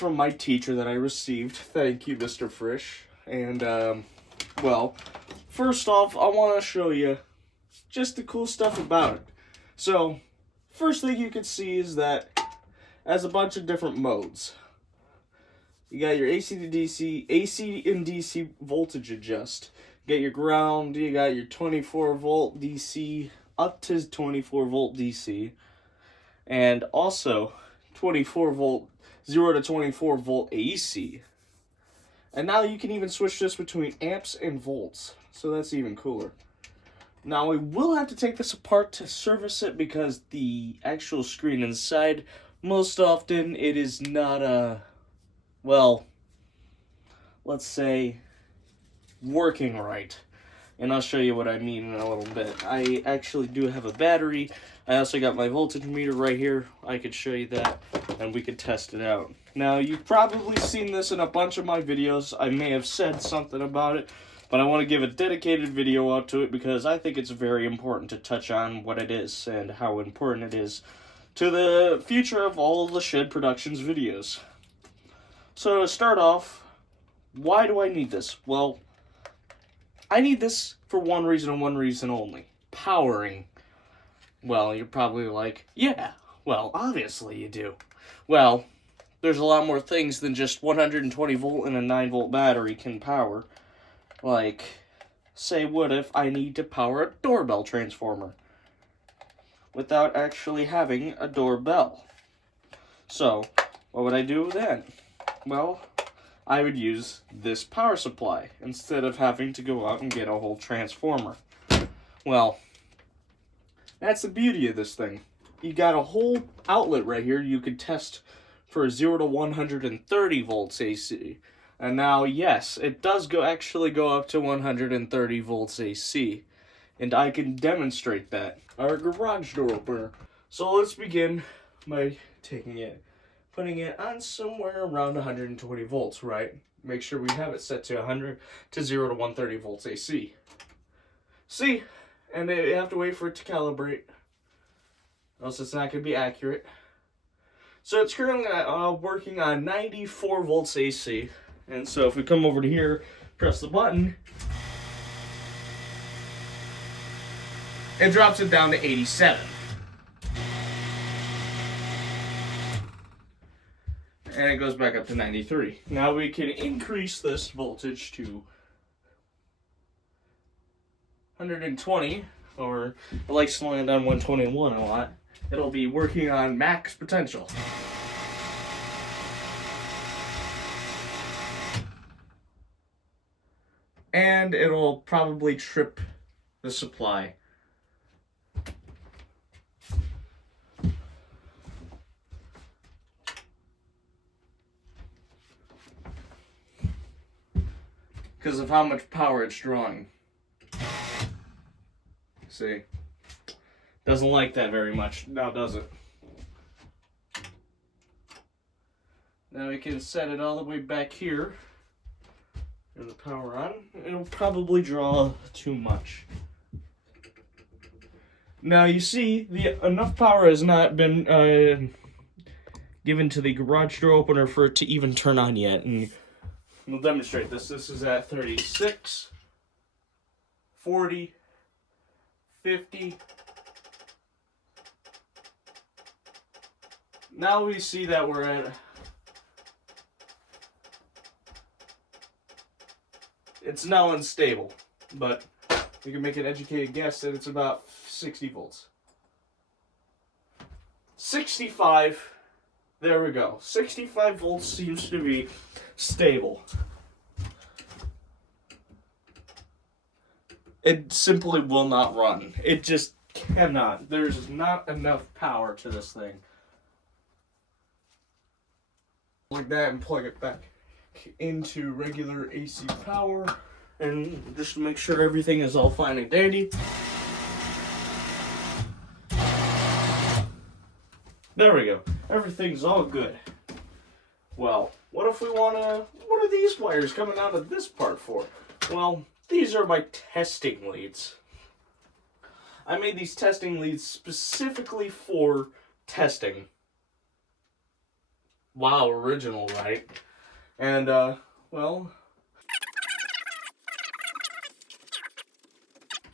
from my teacher that I received. Thank you, Mr. Frisch. And, well, first off, I want to show you just the cool stuff about it. So, first thing you can see is that it has a bunch of different modes. You got your AC and DC voltage adjust. You got your ground, you got your 24 volt DC up to 24 volt DC. And also 24 volt, 0 to 24 volt AC. And now you can even switch this between amps and volts. So that's even cooler. Now we will have to take this apart to service it because the actual screen inside, most often it is not well, let's say, working right. And I'll show you what I mean in a little bit. I actually do have a battery. I also got my voltage meter right here. I could show you that, and we could test it out. Now, you've probably seen this in a bunch of my videos. I may have said something about it, but I want to give a dedicated video out to it because I think it's very important to touch on what it is and how important it is to the future of all the Shed Productions videos. So to start off, why do I need this? Well, I need this for one reason and one reason only. Powering. Well, you're probably like, yeah, well, obviously you do. Well, there's a lot more things than just 120 volt and a 9 volt battery can power. Like, say what if I need to power a doorbell transformer without actually having a doorbell? So, what would I do then? Well, I would use this power supply instead of having to go out and get a whole transformer. Well, that's the beauty of this thing. You got a whole outlet right here you could test for 0 to 130 volts AC. And now, yes, it does actually go up to 130 volts AC. And I can demonstrate that. Our garage door opener. So let's begin by putting it on somewhere around 120 volts, right? Make sure we have it set to 0 to 130 volts AC. See? And you have to wait for it to calibrate, else it's not going to be accurate. So it's currently working on 94 volts AC. And so if we come over to here, press the button, it drops it down to 87. And it goes back up to 93. Now we can increase this voltage to 120, or I like slowing it down 121 a lot. It'll be working on max potential. And it'll probably trip the supply. Because of how much power it's drawing. See? Doesn't like that very much, now does it? Now we can set it all the way back here. Turn the power on. It'll probably draw too much. Now you see, enough power has not been given to the garage door opener for it to even turn on yet. And we'll demonstrate this. This is at 36, 40, 50. Now we see that we're at, it's now unstable, but we can make an educated guess that it's about 60 volts. 65, there we go. 65 volts seems to be stable. It simply will not run. It just cannot. There's not enough power to this thing. Like that and plug it back into regular AC power, and just to make sure everything is all fine and dandy. There we go. Everything's all good. Well, what if we what are these wires coming out of this part for? Well, these are my testing leads. I made these testing leads specifically for testing. Wow, original, right? And, well,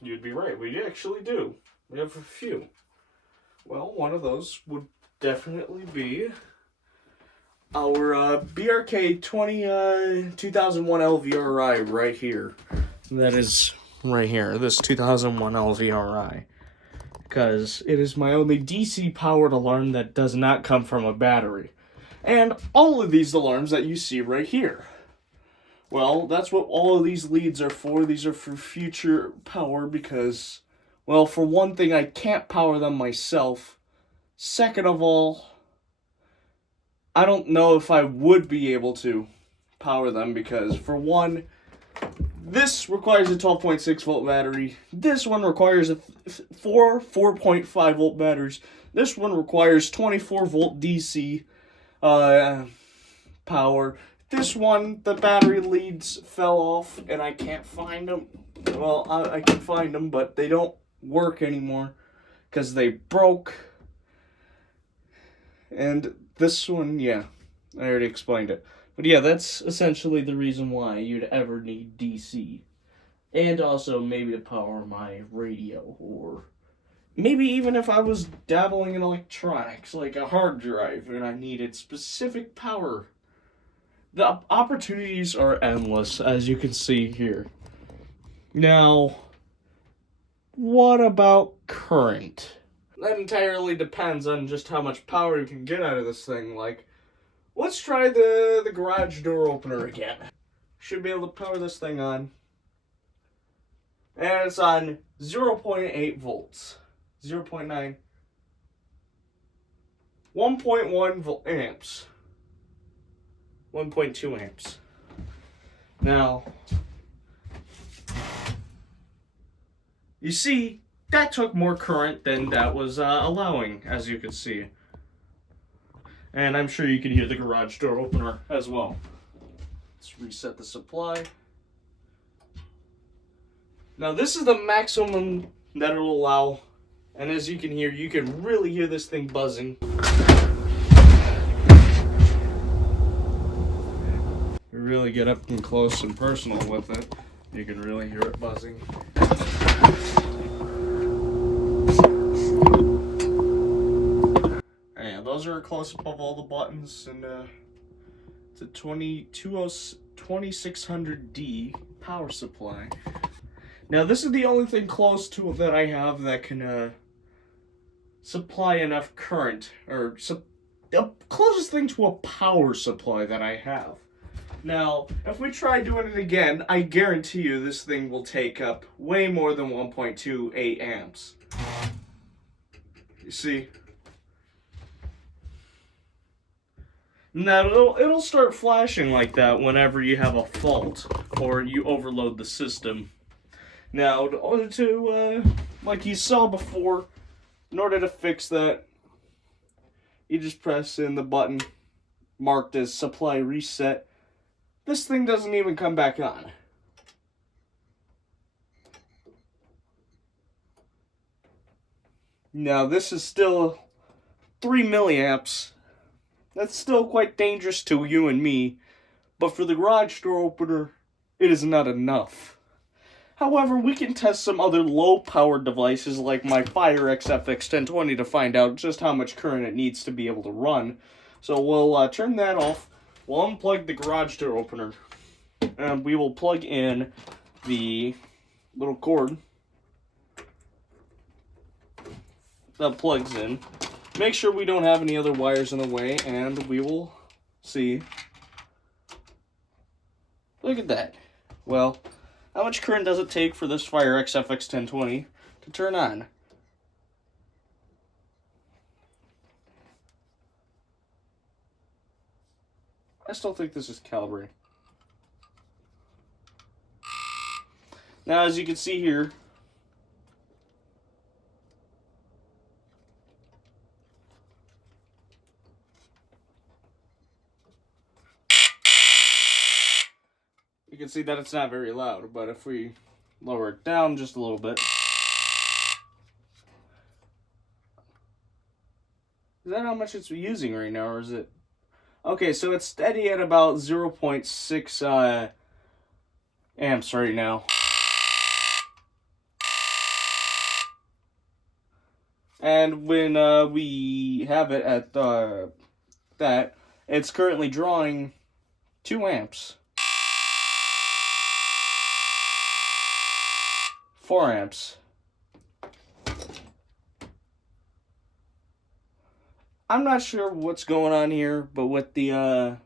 you'd be right. We actually do. We have a few. Well, one of those would definitely be our BRK 2001 LVRI right here. That is right here, this 2001 LVRI. Because it is my only DC powered alarm that does not come from a battery. And all of these alarms that you see right here. Well, that's what all of these leads are for. These are for future power because, well, for one thing, I can't power them myself. Second of all, I don't know if I would be able to power them because, for one, this requires a 12.6 volt battery. This one requires four 4.5 volt batteries. This one requires 24 volt DC power. This one, the battery leads fell off and I can't find them. Well, I can find them, but they don't work anymore because they broke. And this one, yeah, I already explained it. But yeah, that's essentially the reason why you'd ever need DC. And also maybe to power my radio, or maybe even if I was dabbling in electronics, like a hard drive, and I needed specific power. The opportunities are endless, as you can see here. Now, what about current? That entirely depends on just how much power you can get out of this thing. Like, let's try the garage door opener again. Should be able to power this thing on. And it's on 0.8 volts. 0.9. 1.1 amps. 1.2 amps. Now, you see, that took more current than that was allowing, as you can see. And I'm sure you can hear the garage door opener as well. Let's reset the supply. Now, this is the maximum that it'll allow. And as you can hear, you can really hear this thing buzzing. You really get up and close and personal with it, you can really hear it buzzing. And those are a close-up of all the buttons, and it's a 2600D power supply. Now, this is the only thing close to it that I have that can supply enough current, or the closest thing to a power supply that I have. Now, if we try doing it again, I guarantee you this thing will take up way more than 1.28 amps. You see? Now, it'll start flashing like that whenever you have a fault or you overload the system. Now, in order to, like you saw before, in order to fix that, you just press in the button marked as supply reset. This thing doesn't even come back on. Now, this is still 3 milliamps. That's still quite dangerous to you and me, but for the garage door opener, it is not enough. However, we can test some other low-powered devices like my Firex FX1020 to find out just how much current it needs to be able to run. So we'll turn that off. We'll unplug the garage door opener, and we will plug in the little cord that plugs in. Make sure we don't have any other wires in the way, and we will see. Look at that. Well, how much current does it take for this Firex FX1020 to turn on? I still think this is calibrating. Now, as you can see here, you can see that it's not very loud, but if we lower it down just a little bit. Is that how much it's using right now, or is it? Okay, so it's steady at about 0.6 amps right now. And when we have it at that, it's currently drawing 2 amps. 4 amps. I'm not sure what's going on here, but with the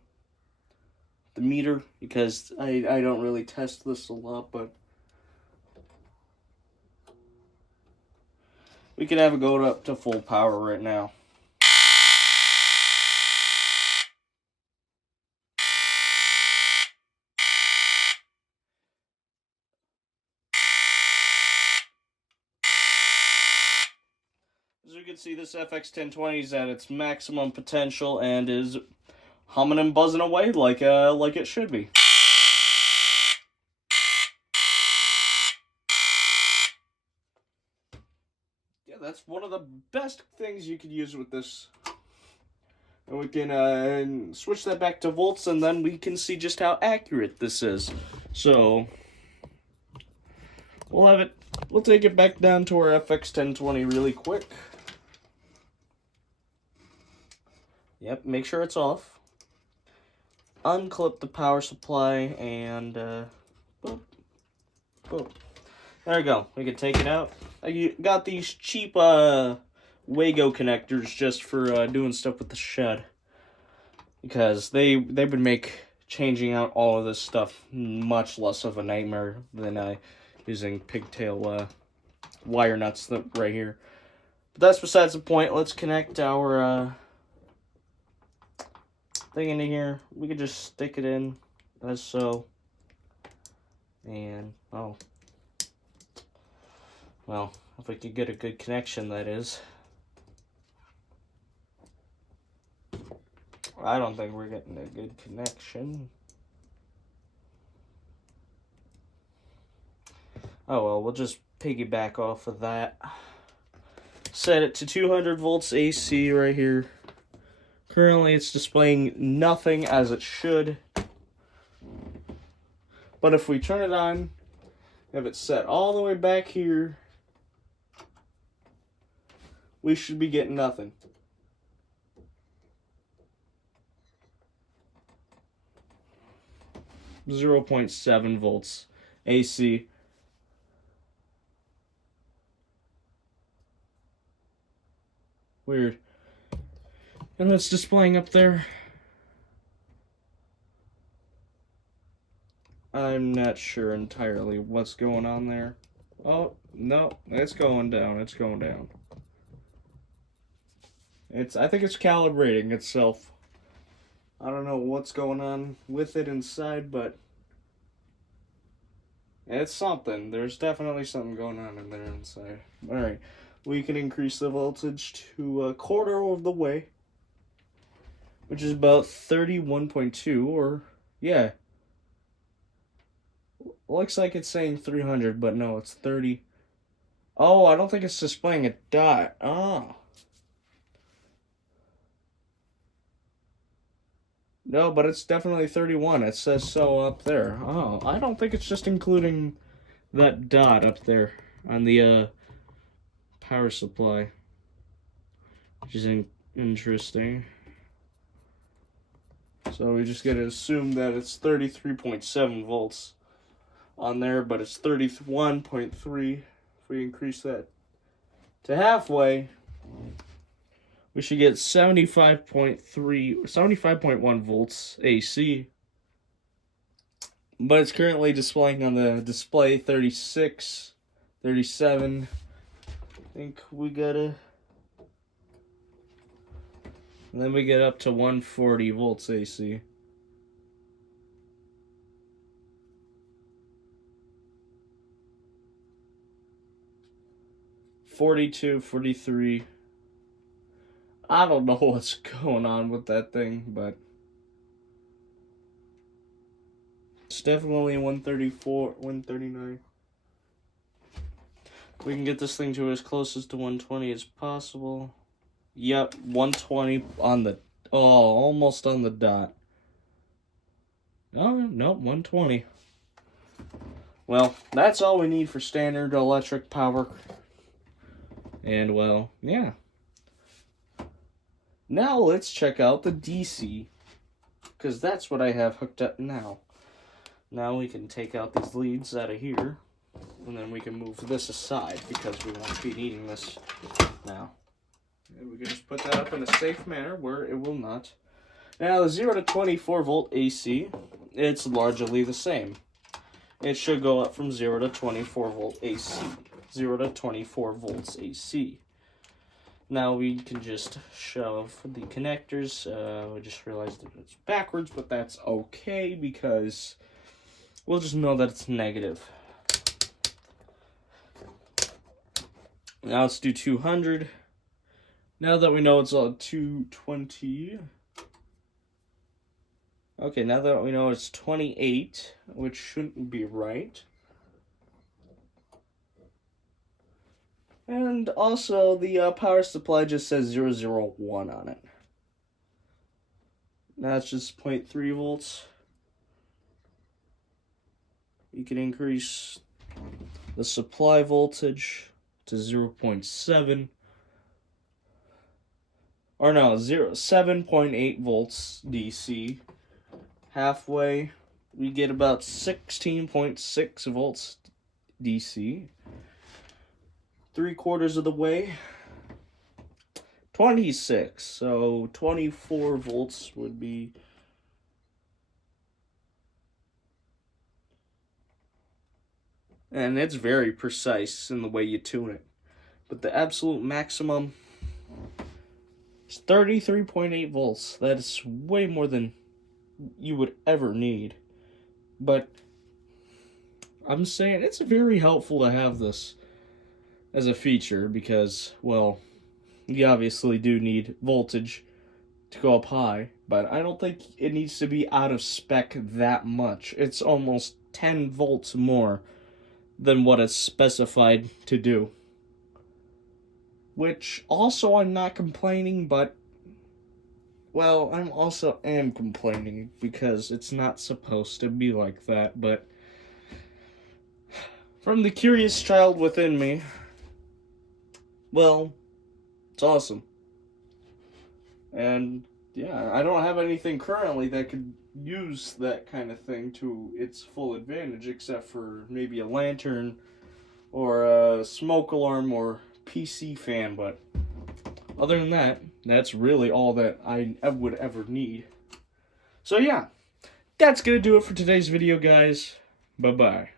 meter, because I don't really test this a lot, but we can have it go up to full power right now. As you can see, this FX1020 is at its maximum potential and is humming and buzzing away like it should be. Yeah, that's one of the best things you could use with this. And we can switch that back to volts, and then we can see just how accurate this is. So we'll take it back down to our FX1020 really quick. Yep, make sure it's off. Unclip the power supply and boop, boop. There we go. We can take it out. I got these cheap Wago connectors just for doing stuff with the shed, because they would make changing out all of this stuff much less of a nightmare than using pigtail wire nuts right here. But that's besides the point. Let's connect our thing into here. We could just stick it in as so. And oh, well, if we could get a good connection, that is. I don't think we're getting a good connection. Oh well, we'll just piggyback off of that. Set it to 200 volts AC right here. Currently it's displaying nothing as it should. But if we turn it on, have it set all the way back here, we should be getting nothing. .7 volts AC. Weird. And it's displaying up there. I'm not sure entirely what's going on there. Oh, no, it's going down. It's going down. I think it's calibrating itself. I don't know what's going on with it inside, but it's something. There's definitely something going on in there inside. Alright, we can increase the voltage to a quarter of the way, which is about 31.2, or, yeah. Looks like it's saying 300, but no, it's 30. Oh, I don't think it's displaying a dot. Oh. No, but it's definitely 31. It says so up there. Oh, I don't think it's just including that dot up there on the power supply, which is interesting. So we just gotta assume that it's 33.7 volts on there, but it's 31.3. If we increase that to halfway, we should get 75.1 volts AC. But it's currently displaying on the display 36, 37. I think we gotta. And then we get up to 140 volts AC. .42, 43. I don't know what's going on with that thing, but it's definitely 134, 139. We can get this thing to as close as to 120 as possible. Yep, 120 on the Oh, almost on the dot. Oh, nope, 120. Well, that's all we need for standard electric power. And, well, yeah. Now let's check out the DC, because that's what I have hooked up now. Now we can take out these leads out of here, and then we can move this aside, because we won't be needing this now. And we can just put that up in a safe manner where it will not. Now, the 0 to 24 volt AC, it's largely the same. It should go up from 0 to 24 volt AC. 0 to 24 volts AC. Now we can just shove the connectors. We just realized that it's backwards, but that's okay because we'll just know that it's negative. Now let's do 200. Now that we know it's all 220. Okay, now that we know it's 28, which shouldn't be right. And also, the power supply just says 001 on it. Now it's just 0.3 volts. You can increase the supply voltage to 0.7. Or no, 7.8 volts DC. Halfway, we get about 16.6 volts DC. 3/4 of the way, 26. So 24 volts would be. And it's very precise in the way you tune it. But the absolute maximum is 33.8 volts. That is way more than you would ever need. But I'm saying it's very helpful to have this as a feature because, well, you obviously do need voltage to go up high, but I don't think it needs to be out of spec that much. It's almost 10 volts more than what it's specified to do. Which, also, I'm not complaining, but, well, I'm also am complaining because it's not supposed to be like that, but from the curious child within me, well, it's awesome. And, yeah, I don't have anything currently that could use that kind of thing to its full advantage, except for maybe a lantern or a smoke alarm or PC fan, but other than that, that's really all that I would ever need. So, yeah, that's going to do it for today's video, guys. Bye-bye.